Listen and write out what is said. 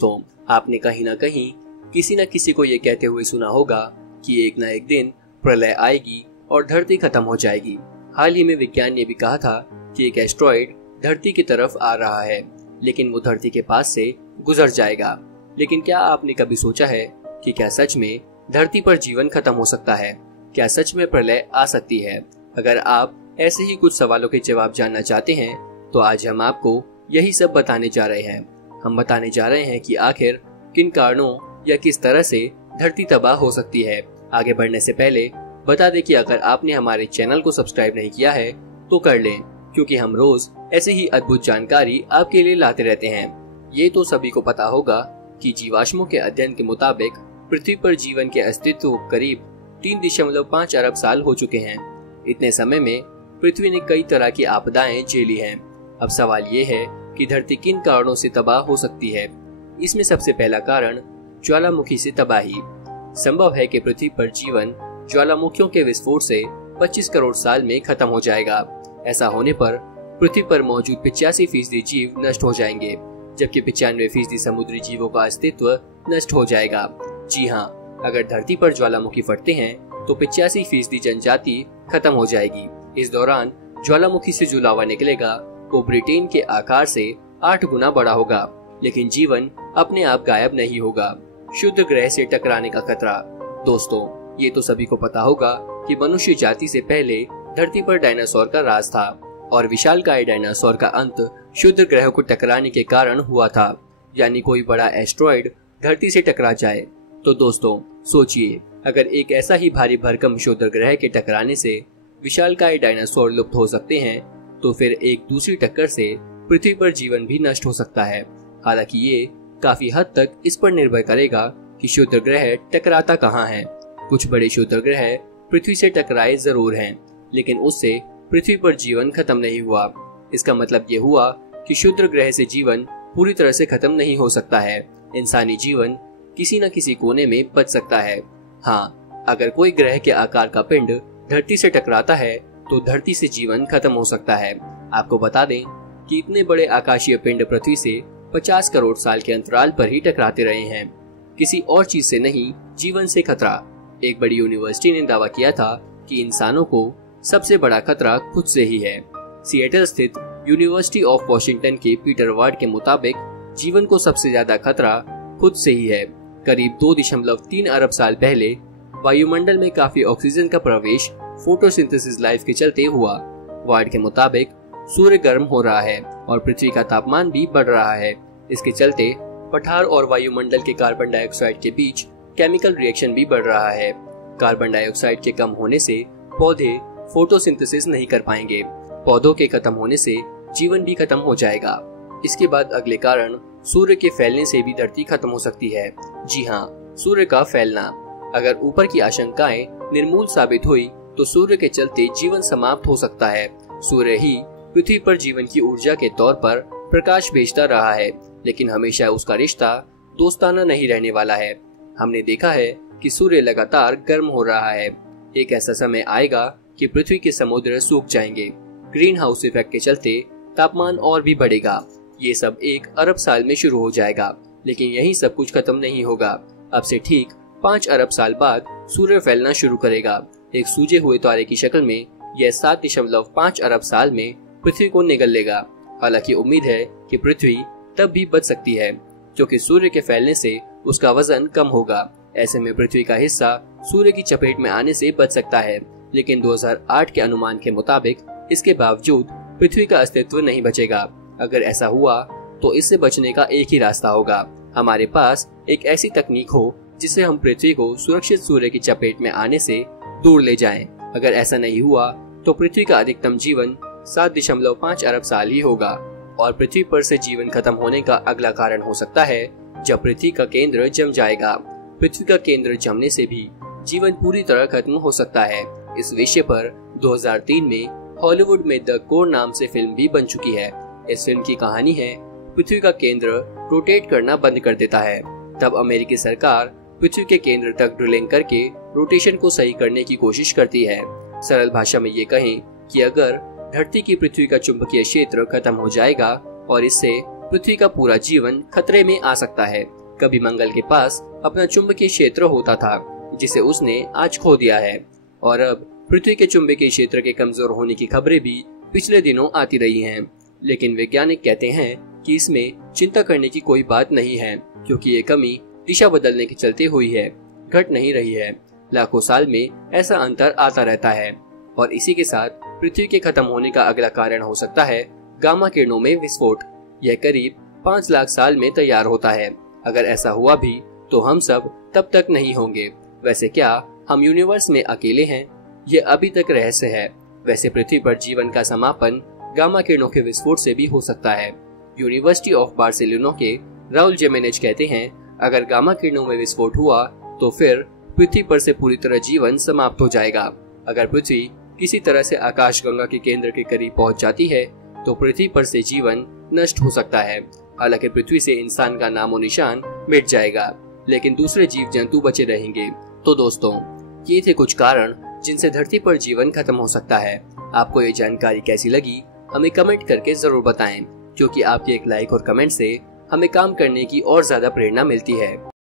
दोस्तों, आपने कहीं ना कहीं किसी न किसी को ये कहते हुए सुना होगा कि एक ना एक दिन प्रलय आएगी और धरती खत्म हो जाएगी। हाल ही में विज्ञान ने भी कहा था कि एक एस्ट्रॉइड धरती की तरफ आ रहा है, लेकिन वो धरती के पास से गुजर जाएगा। लेकिन क्या आपने कभी सोचा है कि क्या सच में धरती पर जीवन खत्म हो सकता है? क्या सच में प्रलय आ सकती है? अगर आप ऐसे ही कुछ सवालों के जवाब जानना चाहते हैं तो आज हम आपको यही सब बताने जा रहे हैं। हम बताने जा रहे हैं कि आखिर किन कारणों या किस तरह से धरती तबाह हो सकती है। आगे बढ़ने से पहले बता दें कि अगर आपने हमारे चैनल को सब्सक्राइब नहीं किया है तो कर लें, क्योंकि हम रोज ऐसे ही अद्भुत जानकारी आपके लिए लाते रहते हैं। ये तो सभी को पता होगा कि जीवाश्मों के अध्ययन के मुताबिक पृथ्वी पर जीवन के अस्तित्व करीब 3.5 अरब साल हो चुके हैं। इतने समय में पृथ्वी ने कई तरह की आपदाएं झेली हैं। अब सवाल ये है कि धरती किन कारणों से तबाह हो सकती है। इसमें सबसे पहला कारण ज्वालामुखी से तबाही। संभव है कि पृथ्वी पर जीवन ज्वालामुखियों के विस्फोट से 25 करोड़ साल में खत्म हो जाएगा। ऐसा होने पर पृथ्वी पर मौजूद 85% जीव नष्ट हो जाएंगे, जबकि 95% समुद्री जीवों का अस्तित्व नष्ट हो जाएगा। जी हाँ, अगर धरती पर ज्वालामुखी फटते हैं तो 85% जनजाति खत्म हो जाएगी। इस दौरान ज्वालामुखी से जो लावा निकलेगा वो ब्रिटेन के आकार से 8 गुना बड़ा होगा, लेकिन जीवन अपने आप गायब नहीं होगा। शुद्ध ग्रह से टकराने का खतरा। दोस्तों, ये तो सभी को पता होगा कि मनुष्य जाति से पहले धरती पर डायनासोर का राज था और विशालकाय डायनासोर का अंत शुद्ध ग्रह को टकराने के कारण हुआ था। यानी कोई बड़ा एस्ट्रॉइड धरती से टकरा जाए तो दोस्तों सोचिए, अगर एक ऐसा ही भारी भरकम शुद्ध ग्रह के टकराने से विशालकाय डायनासोर लुप्त हो सकते हैं तो फिर एक दूसरी टक्कर से पृथ्वी पर जीवन भी नष्ट हो सकता है। हालांकि ये काफी हद तक इस पर निर्भर करेगा कि शुद्ध ग्रह टकराता कहाँ है। कुछ बड़े शुद्ध ग्रह पृथ्वी से टकराए जरूर हैं, लेकिन उससे पृथ्वी पर जीवन खत्म नहीं हुआ। इसका मतलब ये हुआ कि शुद्ध ग्रह से जीवन पूरी तरह से खत्म नहीं हो सकता है। इंसानी जीवन किसी न किसी कोने में बच सकता है। हाँ, अगर कोई ग्रह के आकार का पिंड धरती से टकराता है तो धरती से जीवन खत्म हो सकता है। आपको बता दें कि इतने बड़े आकाशीय पिंड पृथ्वी से 50 करोड़ साल के अंतराल पर ही टकराते रहे हैं। किसी और चीज से नहीं, जीवन से खतरा। एक बड़ी यूनिवर्सिटी ने दावा किया था कि इंसानों को सबसे बड़ा खतरा खुद से ही है। सिएटल स्थित यूनिवर्सिटी ऑफ वॉशिंगटन के पीटर वार्ड के मुताबिक जीवन को सबसे ज्यादा खतरा खुद से ही है। करीब 2.3 अरब साल पहले वायुमंडल में काफी ऑक्सीजन का प्रवेश फोटोसिंथेसिस लाइफ के चलते हुआ। वार्ड के मुताबिक सूर्य गर्म हो रहा है और पृथ्वी का तापमान भी बढ़ रहा है। इसके चलते पठार और वायुमंडल के कार्बन डाइऑक्साइड के बीच केमिकल रिएक्शन भी बढ़ रहा है। कार्बन डाइऑक्साइड के कम होने से पौधे फोटोसिंथेसिस नहीं कर पाएंगे। पौधों के खत्म होने से जीवन भी खत्म हो जाएगा। इसके बाद अगले कारण सूर्य के फैलने से भी धरती खत्म हो सकती है। जी हाँ, सूर्य का फैलना। अगर ऊपर की आशंकाएं निर्मूल साबित हुई तो सूर्य के चलते जीवन समाप्त हो सकता है। सूर्य ही पृथ्वी पर जीवन की ऊर्जा के तौर पर प्रकाश भेजता रहा है, लेकिन हमेशा उसका रिश्ता दोस्ताना नहीं रहने वाला है। हमने देखा है कि सूर्य लगातार गर्म हो रहा है। एक ऐसा समय आएगा कि पृथ्वी के समुद्र सूख जाएंगे। ग्रीन हाउस इफेक्ट के चलते तापमान और भी बढ़ेगा। ये सब 1 अरब साल में शुरू हो जाएगा, लेकिन यही सब कुछ खत्म नहीं होगा। अब से ठीक 5 अरब साल बाद सूर्य फैलना शुरू करेगा। एक सूजे हुए तारे की शक्ल में यह 7.5 अरब साल में पृथ्वी को निगल लेगा। हालांकि उम्मीद है कि पृथ्वी तब भी बच सकती है, क्योंकि सूर्य के फैलने से उसका वजन कम होगा। ऐसे में पृथ्वी का हिस्सा सूर्य की चपेट में आने से बच सकता है, लेकिन 2008 के अनुमान के मुताबिक इसके बावजूद पृथ्वी का अस्तित्व नहीं बचेगा। अगर ऐसा हुआ तो इससे बचने का एक ही रास्ता होगा। हमारे पास एक ऐसी तकनीक हो जिससे हम पृथ्वी को सुरक्षित सूर्य की चपेट में आने से दूर ले जाएं। अगर ऐसा नहीं हुआ तो पृथ्वी का अधिकतम जीवन 7.5 अरब साल ही होगा और पृथ्वी पर से जीवन खत्म होने का अगला कारण हो सकता है जब पृथ्वी का केंद्र जम जाएगा। पृथ्वी का केंद्र जमने से भी जीवन पूरी तरह खत्म हो सकता है। इस विषय पर 2003 में हॉलीवुड में द कोर नाम से फिल्म भी बन चुकी है। इस फिल्म की कहानी है पृथ्वी का केंद्र रोटेट करना बंद कर देता है। तब अमेरिकी सरकार पृथ्वी के केंद्र तक ड्रिलिंग करके रोटेशन को सही करने की कोशिश करती है। सरल भाषा में ये कहें कि अगर धरती की पृथ्वी का चुंबकीय क्षेत्र खत्म हो जाएगा और इससे पृथ्वी का पूरा जीवन खतरे में आ सकता है। कभी मंगल के पास अपना चुंबकीय क्षेत्र होता था जिसे उसने आज खो दिया है, और अब पृथ्वी के चुंबकीय क्षेत्र के कमजोर होने की खबरें भी पिछले दिनों आती रही हैं। लेकिन वैज्ञानिक कहते हैं कि इसमें चिंता करने की कोई बात नहीं है, क्योंकि ये कमी दिशा बदलने के चलते हुई है, घट नहीं रही है। लाखों साल में ऐसा अंतर आता रहता है, और इसी के साथ पृथ्वी के खत्म होने का अगला कारण हो सकता है गामा किरणों में विस्फोट। यह करीब 5 लाख साल में तैयार होता है। अगर ऐसा हुआ भी तो हम सब तब तक नहीं होंगे। वैसे क्या हम यूनिवर्स में अकेले हैं? ये अभी तक रहस्य है। वैसे पृथ्वी पर जीवन का समापन गामा किरणों के विस्फोट से भी हो सकता है। यूनिवर्सिटी ऑफ बार्सिलोना के राउल जिमेनेज कहते हैं, अगर गामा किरणों में विस्फोट हुआ तो फिर पृथ्वी पर से पूरी तरह जीवन समाप्त हो जाएगा। अगर पृथ्वी किसी तरह से आकाशगंगा के केंद्र के करीब पहुंच जाती है तो पृथ्वी पर से जीवन नष्ट हो सकता है। हालांकि पृथ्वी से इंसान का नामो निशान मिट जाएगा, लेकिन दूसरे जीव जंतु बचे रहेंगे। तो दोस्तों, ये थे कुछ कारण जिनसे धरती पर जीवन खत्म हो सकता है। आपको ये जानकारी कैसी लगी हमें कमेंट करके जरूर बताएं, क्योंकि आपके एक लाइक और कमेंट से हमें काम करने की और ज्यादा प्रेरणा मिलती है।